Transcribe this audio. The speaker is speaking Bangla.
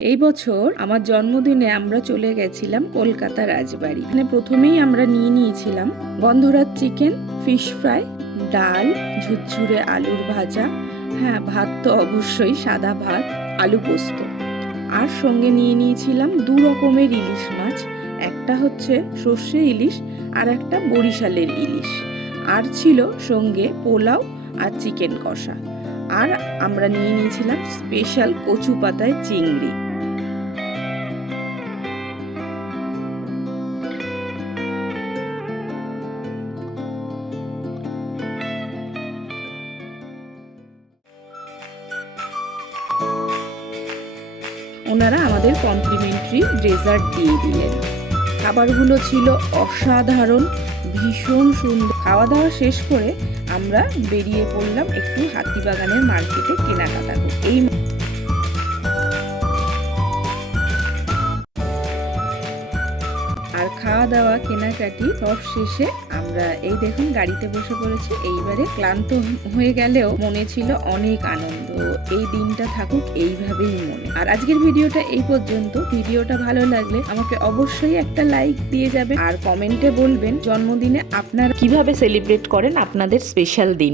এই বছর আমার জন্মদিনে আমরা চলে গেছিলাম কলকাতা রাজবাড়ি। এখানে প্রথমেই আমরা নিয়েছিলাম গন্ধরাজ চিকেন, ফিশ ফ্রাই, ডাল, ঝুরঝুরে আলুর ভাজা, হ্যাঁ ভাত তো অবশ্যই সাদা ভাত, আলু পোস্ত। আর সঙ্গে নিয়েছিলাম দু রকমের ইলিশ মাছ, একটা হচ্ছে সর্ষে ইলিশ আর একটা বরিশালের ইলিশ। আর ছিল সঙ্গে পোলাও আর চিকেন কষা। আর আমরা নিয়েছিলাম স্পেশাল কচু পাতায় চিংড়ি। ওনারা আমাদের কমপ্লিমেন্টারি ডেজার্ট দিয়ে দিলেন। খাবারগুলো ছিল অসাধারণ, ভীষণ সুন্দর। খাওয়া দাওয়া শেষ করে আমরা বেরিয়ে পড়লাম একটু হাতিবাগানের মার্কেটে কেনাকাটা করতে। আর খাওয়া দাওয়া কেনাকাটি সব শেষে আমরা এই দেখুন গাড়িতে বসে পড়েছি। এইবারে ক্লান্ত হয়ে গেলেও মনে ছিল অনেক আনন্দ। এই দিনটা থাকুক এইভাবেই মনে। আর আজকের ভিডিওটা এই পর্যন্ত। ভিডিওটা ভালো লাগলে আমাকে অবশ্যই একটা লাইক দিয়ে যাবে আর কমেন্টে বলবেন জন্মদিনে আপনারা কিভাবে সেলিব্রেট করেন আপনাদের স্পেশাল দিন।